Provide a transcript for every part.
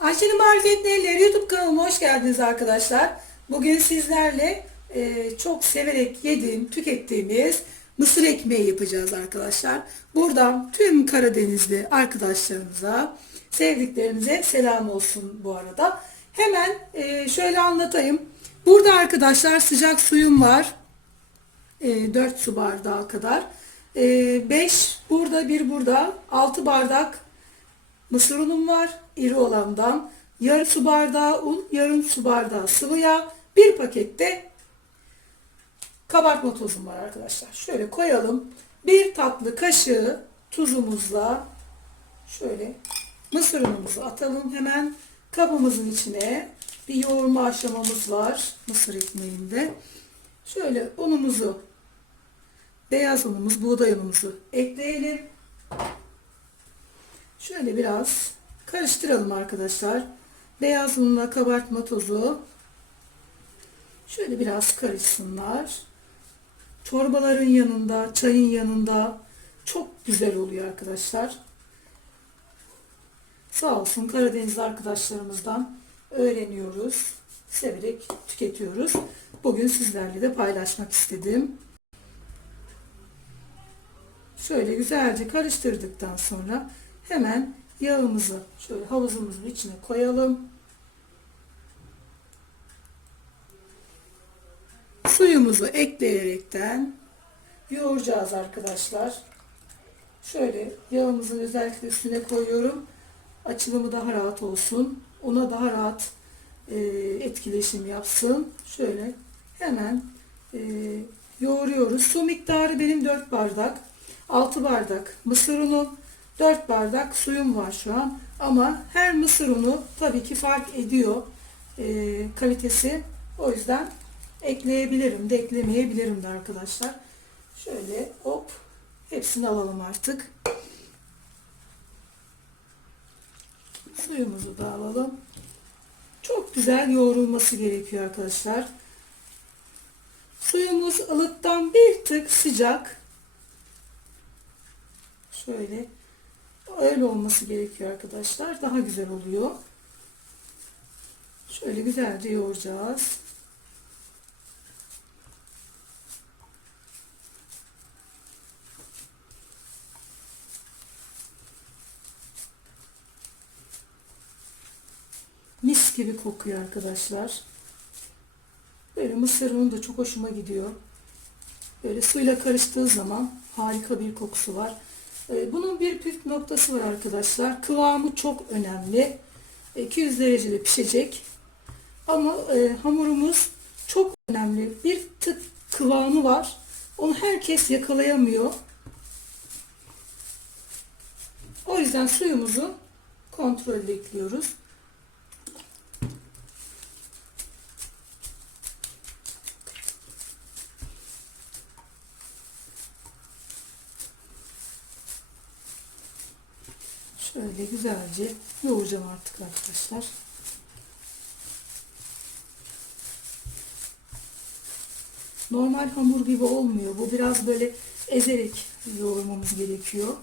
Ayşe'nin Marifetleri YouTube kanalıma hoş geldiniz arkadaşlar. Bugün sizlerle e, çok severek yediğim, tükettiğimiz mısır ekmeği yapacağız arkadaşlar. Buradan tüm Karadenizli arkadaşlarımıza, sevdiklerimize selam olsun bu arada. Hemen e, şöyle anlatayım. Burada arkadaşlar sıcak suyum var. E, 4 su bardağı kadar. 5 burada bir burada 6 bardak mısır unum var iri olandan. Yarım su bardağı un, yarım su bardağı sıvı yağ, bir pakette kabartma tozum var arkadaşlar. Şöyle koyalım. Bir tatlı kaşığı tuzumuzla şöyle mısır unumuzu atalım hemen kabımızın içine. Bir yoğurma aşamamız var mısır ekmeğinde. Şöyle unumuzu beyaz unumuz, buğday unumuzu ekleyelim. Şöyle biraz karıştıralım arkadaşlar. Beyaz unla kabartma tozu. Şöyle biraz karışsınlar. Çorbaların yanında, çayın yanında çok güzel oluyor arkadaşlar. Sağ olsun Karadeniz arkadaşlarımızdan öğreniyoruz. Severek tüketiyoruz. Bugün sizlerle de paylaşmak istedim. Şöyle güzelce karıştırdıktan sonra hemen yağımızı şöyle havuzumuzun içine koyalım. Suyumuzu ekleyerekten yoğuracağız arkadaşlar. Şöyle yağımızın özellikle üstüne koyuyorum. Açılımı daha rahat olsun. Ona daha rahat e, etkileşim yapsın. Şöyle hemen e, yoğuruyoruz. Su miktarı benim 4 bardak. 6 bardak mısır unu, 4 bardak suyum var şu an. Ama her mısır unu tabii ki fark ediyor e, kalitesi. O yüzden ekleyebilirim de eklemeyebilirim de arkadaşlar. Şöyle hop hepsini alalım artık. Suyumuzu da alalım. Çok güzel yoğrulması gerekiyor arkadaşlar. Suyumuz ılıktan bir tık sıcak. Şöyle öyle olması gerekiyor arkadaşlar. Daha güzel oluyor. Şöyle güzelce yoğuracağız. Mis gibi kokuyor arkadaşlar. Böyle mısır unu da çok hoşuma gidiyor. Böyle suyla karıştığı zaman harika bir kokusu var. Ee, Bunun bir püf noktası var arkadaşlar. Kıvamı çok önemli. 200 derecede pişecek. Ama e, hamurumuz çok önemli. Bir tık kıvamı var. Onu herkes yakalayamıyor. O yüzden suyumuzu kontrollü ekliyoruz. Şöyle güzelce yoğuracağım artık arkadaşlar. Normal hamur gibi olmuyor. Bu biraz böyle ezerek yoğurmamız gerekiyor.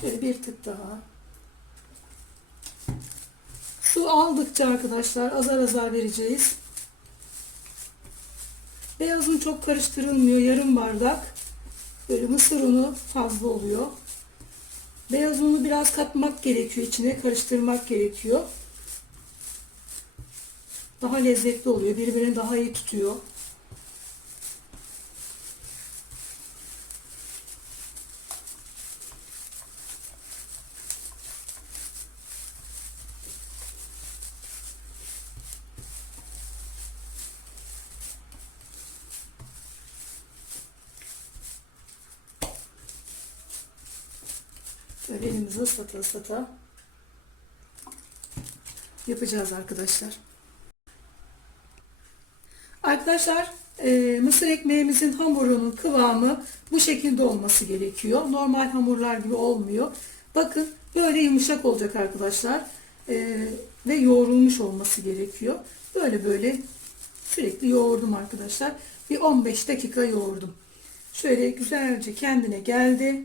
Şöyle bir tık daha. Aldıkça arkadaşlar azar azar vereceğiz. Beyaz un çok karıştırılmıyor. Yarım bardak. Böyle mısır unu fazla oluyor. Beyaz unu biraz katmak gerekiyor. içine karıştırmak gerekiyor. Daha lezzetli oluyor. Birbirini daha iyi tutuyor. Elimizi ıslata ıslata yapacağız arkadaşlar. Arkadaşlar e, mısır ekmeğimizin hamurunun kıvamı bu şekilde olması gerekiyor. Normal hamurlar gibi olmuyor. Bakın böyle yumuşak olacak arkadaşlar. E, ve yoğrulmuş olması gerekiyor. Böyle böyle sürekli yoğurdum arkadaşlar. Bir 15 dakika yoğurdum. Şöyle güzelce kendine geldi.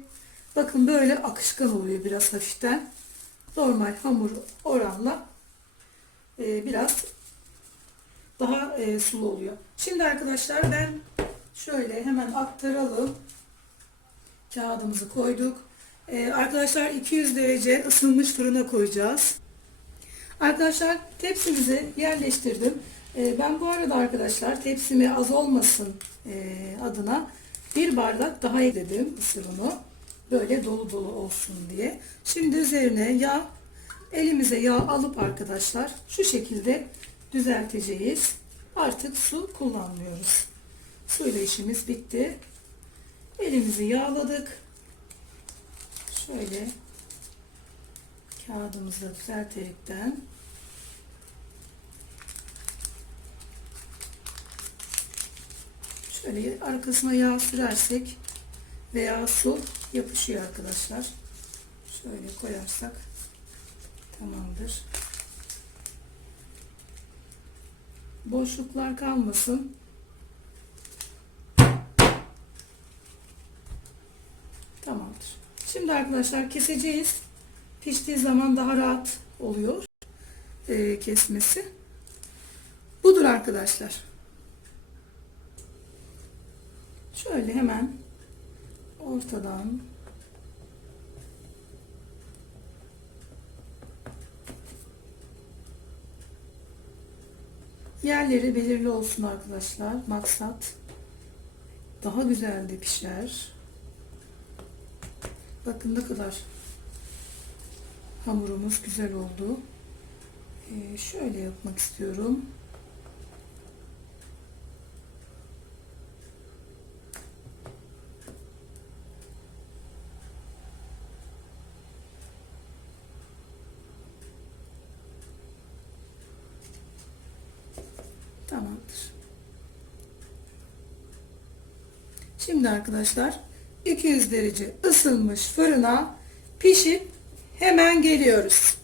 Bakın böyle akışkan oluyor biraz hafiften. Normal hamur oranla e, biraz daha e, sulu oluyor. Şimdi arkadaşlar ben şöyle hemen aktaralım. Kağıdımızı koyduk. E, arkadaşlar 200 derece ısınmış fırına koyacağız. Arkadaşlar tepsimizi yerleştirdim. E, ben bu arada arkadaşlar tepsimi az olmasın e, adına bir bardak daha ekledim ısır unu. Böyle dolu dolu olsun diye. Şimdi üzerine yağ elimize yağ alıp arkadaşlar şu şekilde düzelteceğiz. Artık su kullanmıyoruz. Suyla işimiz bitti. Elimizi yağladık. Şöyle kağıdımızı düzelterekten şöyle arkasına yağ sürersek veya su yapışıyor arkadaşlar. Şöyle koyarsak tamamdır. Boşluklar kalmasın. Tamamdır. Şimdi arkadaşlar keseceğiz. Piştiği zaman daha rahat oluyor e, kesmesi. Budur arkadaşlar. Şöyle hemen ortadan yerleri belirli olsun arkadaşlar. Maksat daha güzel de pişer. Bakın ne kadar hamurumuz güzel oldu. Ee, şöyle yapmak istiyorum. Tamamdır. Şimdi arkadaşlar 200 derece ısınmış fırına pişip hemen geliyoruz.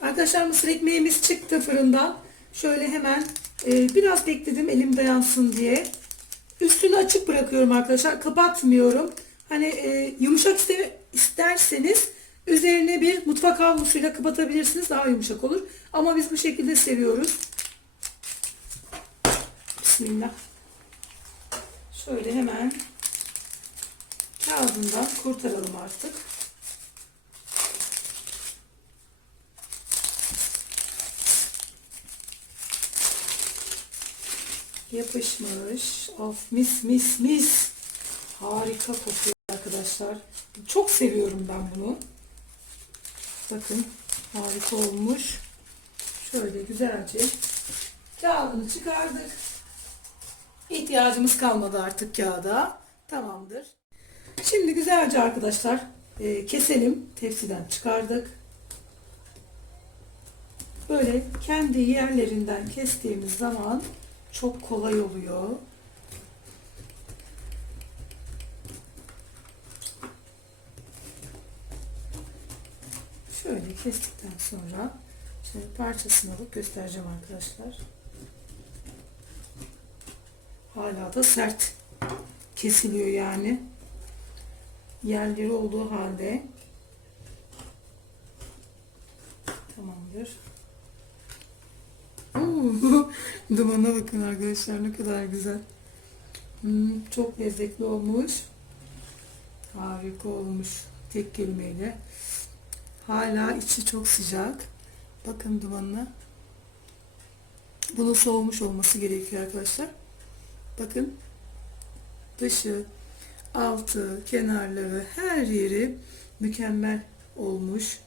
Arkadaşlar mısır ekmeğimiz çıktı fırından. Şöyle hemen e, biraz bekledim elim dayansın diye. Üstünü açık bırakıyorum arkadaşlar. Kapatmıyorum. Hani e, yumuşak iste, isterseniz üzerine bir mutfak havlusuyla kapatabilirsiniz. Daha yumuşak olur. Ama biz bu şekilde seviyoruz. Bismillah. Şöyle hemen kağıdından kurtaralım artık. Yapışmış. Of mis mis mis. Harika kokuyor arkadaşlar. Çok seviyorum ben bunu. Bakın harika olmuş. Şöyle güzelce kağıdını çıkardık. İhtiyacımız kalmadı artık kağıda. Tamamdır. Şimdi güzelce arkadaşlar e, keselim. Tepsiden çıkardık. Böyle kendi yerlerinden kestiğimiz zaman çok kolay oluyor. Şöyle kestikten sonra şöyle parçasını alıp göstereceğim arkadaşlar. Hala da sert kesiliyor yani. Yerleri olduğu halde. Tamamdır. Dumana bakın arkadaşlar ne kadar güzel. Hmm, çok lezzetli olmuş. Harika olmuş. Tek kelimeyle. Hala içi çok sıcak. Bakın dumanına. Bunun soğumuş olması gerekiyor arkadaşlar. Bakın dışı, altı, kenarları, her yeri mükemmel olmuş.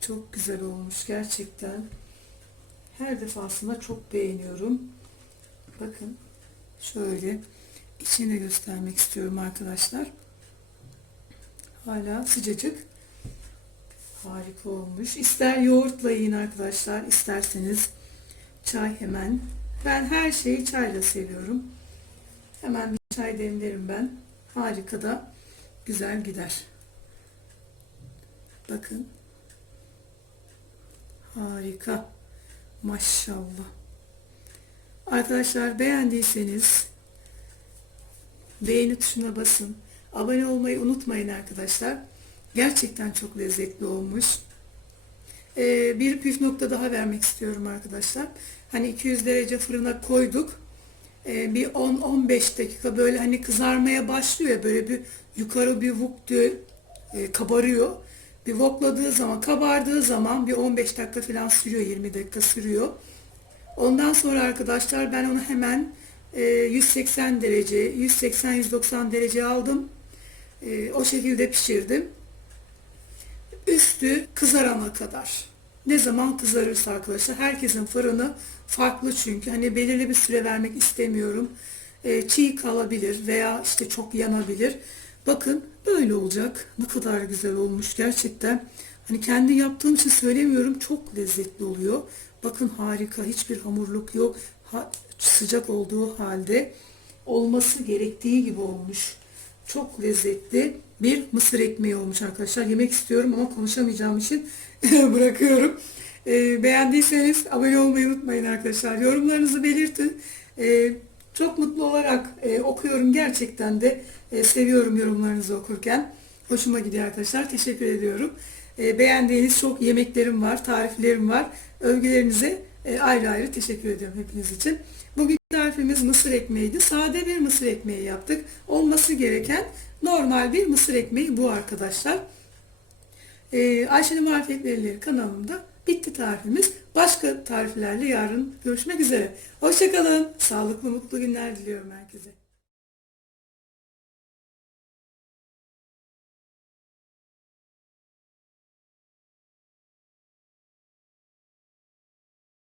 Çok güzel olmuş gerçekten. Her defasında çok beğeniyorum. Bakın şöyle içini göstermek istiyorum arkadaşlar. Hala sıcacık. Harika olmuş. İster yoğurtla yiyin arkadaşlar, isterseniz çay hemen. Ben her şeyi çayla seviyorum. Hemen bir çay demlerim ben. Harika da güzel gider. Bakın. Harika. Maşallah. Arkadaşlar beğendiyseniz beğeni tuşuna basın. Abone olmayı unutmayın arkadaşlar. Gerçekten çok lezzetli olmuş. Ee, bir püf nokta daha vermek istiyorum arkadaşlar. Hani 200 derece fırına koyduk. Ee, bir 10-15 dakika böyle hani kızarmaya başlıyor ya böyle bir yukarı bir vuk diye e, kabarıyor. Bir vokladığı zaman kabardığı zaman bir 15 dakika falan sürüyor 20 dakika sürüyor. Ondan sonra arkadaşlar ben onu hemen e, 180 derece 180-190 derece aldım. E, o şekilde pişirdim. Üstü kızarana kadar. Ne zaman kızarırsa arkadaşlar. Herkesin fırını farklı çünkü. Hani belirli bir süre vermek istemiyorum. E, çiğ kalabilir veya işte çok yanabilir. Bakın böyle olacak. Ne kadar güzel olmuş gerçekten. Hani kendi yaptığım için söylemiyorum. Çok lezzetli oluyor. Bakın harika. Hiçbir hamurluk yok. Ha, sıcak olduğu halde olması gerektiği gibi olmuş. Çok lezzetli bir mısır ekmeği olmuş arkadaşlar. Yemek istiyorum ama konuşamayacağım için bırakıyorum. Ee, beğendiyseniz abone olmayı unutmayın arkadaşlar. Yorumlarınızı belirtin. Ee, çok mutlu olarak e, okuyorum. Gerçekten de e, seviyorum yorumlarınızı okurken. Hoşuma gidiyor arkadaşlar. Teşekkür ediyorum. E, beğendiğiniz çok yemeklerim var, tariflerim var. Övgülerinize e, ayrı ayrı teşekkür ediyorum hepiniz için. Bugün tarifimiz mısır ekmeğiydi. Sade bir mısır ekmeği yaptık. Olması gereken normal bir mısır ekmeği bu arkadaşlar. Ee, Ayşe'nin Marifetlerileri kanalımda bitti tarifimiz. Başka tariflerle yarın görüşmek üzere. Hoşçakalın. Sağlıklı mutlu günler diliyorum herkese.